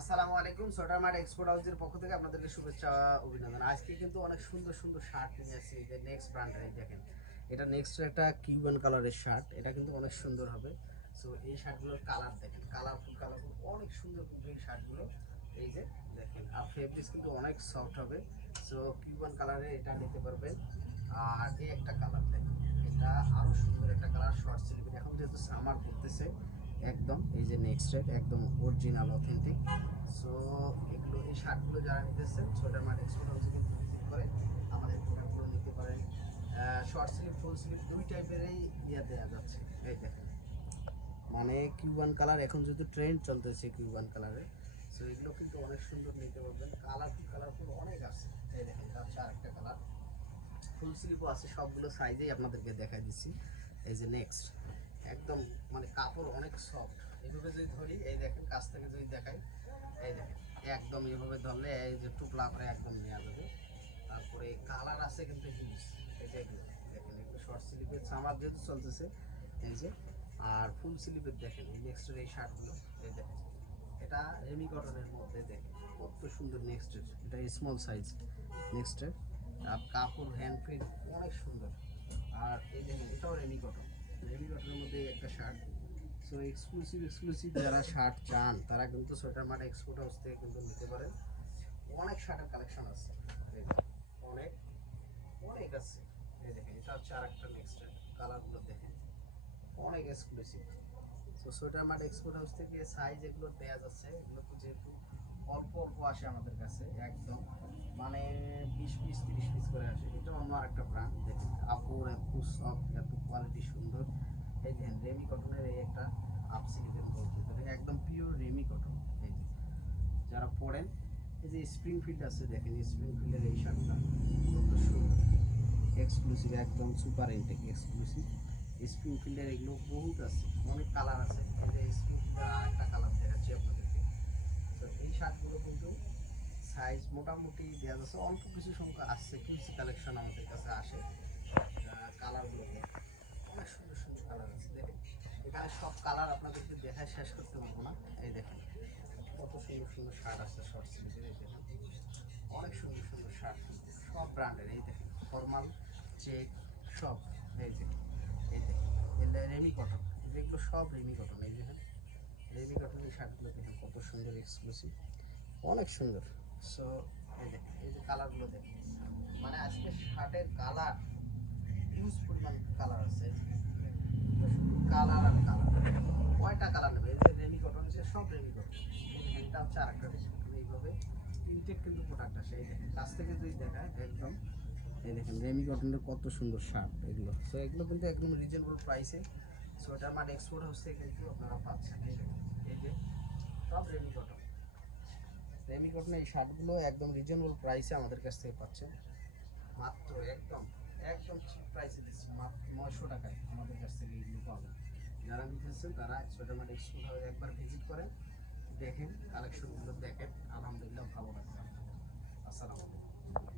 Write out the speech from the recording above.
আসসালামু আলাইকুম। Sweater mart export হাউসের পক্ষ থেকে আপনাদেরকে শুভেচ্ছা অভিনন্দন। আজকে কিন্তু অনেক সুন্দর সুন্দর শার্ট নিয়ে আসছি। এই যে নেক্সট ব্র্যান্ডের, এই দেখেন, এটা নেক্সট একটা কিউবান কালারের শার্ট। এটা কিন্তু অনেক সুন্দর হবে। সো এই শার্টগুলোর কালার দেখেন, কালারফুল অনেক সুন্দর কিন্তু এই শার্টগুলো। এই যে দেখেন, আর ফেব্রিক্স কিন্তু অনেক সফট হবে। সো কিউবান কালারে এটা নিতে পারবেন। আর এই একটা কালার দেখেন, এটা আরও সুন্দর একটা কালার, শর্ট স্লিভের। এখন যেহেতু সামার পড়তেছে, একদম এই যে নেক্সট রেড একদম অরিজিনাল অথেন্টিক। সো এগুলো, এই শার্টগুলো যারা নিতেছেন সোয়েটার মার্ট এক্সপোর্ট হাউসে কিন্তু ভিজিট করে আমাদের প্রোডাক্টগুলো নিতে পারেন। শর্ট স্লিভ ফুল স্লিভ দুই টাইপেরই ইয়ে দেওয়া যাচ্ছে। এই দেখেন, মানে কিউবান কালার এখন যেহেতু ট্রেন্ড চলতেছে কিউবান কালারে, সো এগুলো কিন্তু অনেক সুন্দর নিতে পারবেন। কালারফুল অনেক আছে। এই দেখেন, এটা হচ্ছে আরেকটা কালার, ফুল স্লিভও আছে। সবগুলো সাইজেই আপনাদেরকে দেখাই দিচ্ছি। এই যে নেক্সট, একদম মানে কাপড় অনেক সফট। এইভাবে যদি ধরি, এই দেখেন কাছ থেকে যদি দেখাই, এই দেখেন একদম এইভাবে ধরলে এই যে টুকলা করে একদম নেওয়া যাবে। তারপরে কালার আছে কিন্তু হিউজ। এই যে এগুলো দেখেন, এগুলো শর্ট স্লিভের সামার যেহেতু চলতেছে, এই যে। আর ফুল স্লিভের দেখেন এই নেক্সটের এই শার্টগুলো, এই দেখেন, এটা রেমি কটনের মধ্যে দেখেন কত সুন্দর। নেক্সটের এটা স্মল সাইজ নেক্সটের, কাপড় হ্যান্ড প্রিন্ট অনেক সুন্দর। আর এই দেখেন, এটাও রেমি কটন। রেমি কটনের মধ্যে একটা শার্ট। সো এক্সক্লুসিভ যারা শার্ট চান তারা কিন্তু সোয়েটার মার্ট এক্সপোর্ট হাউস থেকে কিন্তু নিতে পারেন। অনেক শার্টের কালেকশন আছে, এই দেখেন, অনেক অনেক আছে। এই দেখেন, এটা হচ্ছে আর একটা নেক্সট কালারগুলো দেখেন, অনেক exclusive. So sweater mart export house থেকে সাইজ এগুলো দেওয়া যাচ্ছে। এগুলো তো যেহেতু অল্প অল্প আসে আমাদের কাছে, একদম মানে 20 পিস 30 পিস করে আসে। এটা অন্য আরেকটা ব্র্যান্ড দেখেন, কাপড় এত সফট, এত কোয়ালিটি সুন্দর। এই দেখেন রেমি কটনের এই একটা হাফ স্লিভের মধ্যে একদম পিওর রেমি কটন। এই যে যারা পরেন, এই যে স্প্রিং ফিল্ড আছে দেখেন, স্প্রিং ফিল্ডের এই শার্টটা কত সুন্দর, এক্সক্লুসিভ, একদম সুপার ইনটেক এক্সক্লুসিভ। স্প্রিং ফিল্ডের এগুলো বহুত আছে, অনেক কালার আছে। এই যে স্প্রিং ফিল্ডের আর একটা কালার দেখাচ্ছি আপনাদেরকে। তো এই শার্টগুলো কিন্তু সাইজ মোটামুটি দেওয়া যাচ্ছে, অল্প কিছু সংখ্যা আসছে, কিছু কালেকশন আমাদের কাছে আসে। কালারগুলো অনেক সুন্দর সুন্দর কালার আছে দেখেন। এখানে সব কালার আপনাদেরকে দেখায় শেষ করতে পারবো না। এই দেখেন কত সুন্দর সুন্দর শার্ট আছে শর্ট স্লিভের। এই দেখেন অনেক সুন্দর সুন্দর শার্ট, সব ব্র্যান্ডের। এই দেখেন ফর্মাল, চেক, সব। এই যে এই দেখেন, এগুলো রেমি কটন, যেগুলো সব রেমি কটন। এই দেখেন রেমি কটন, এই শার্টগুলো দেখেন কত সুন্দর, এক্সক্লুসিভ, অনেক সুন্দর। সো এই দেখেন, এই যে কালারগুলো দেখেন, মানে আজকে শার্টের কালার হিউজ পরিমাণ কালার আছে। কালার আর কালার, কয়টা কালার নেবে? এই যে রেমি কটন, যে সব রেমি কটন। এই দেখেন, এটা হচ্ছে আরেকটা রেমি কটন। এইভাবে ইনটেক কিন্তু প্রোডাক্ট আসে। এই দেখেন কাছ থেকে যদি দেখায় একদম, এই দেখেন রেমি কটনের কত সুন্দর শার্ট এগুলো। সো এগুলো কিন্তু একদম রিজনেবল প্রাইসে সোয়েটার মার্ট এক্সপোর্ট হাউস থেকে কিন্তু আপনারা পাচ্ছেন। এই দেখেন, এই যে সব রেমি কটন। রেমি কটনের এই শার্টগুলো একদম রিজনেবল প্রাইসে আমাদের কাছ থেকে পাচ্ছেন। মাত্র একদম একদম চিপ প্রাইসে দিচ্ছি, মাত্র 900 টাকায় আমাদের কাছ থেকে এইগুলো পাবেন। যারা নিতেছেন তারা সোয়েটার মার্ট এক্সপোর্ট হাউস একবার ভিজিট করেন, দেখেন কালেকশনগুলো দেখেন, আলহামদুলিল্লাহ ভালো লাগবে আপনাদের। আসসালামু আলাইকুম।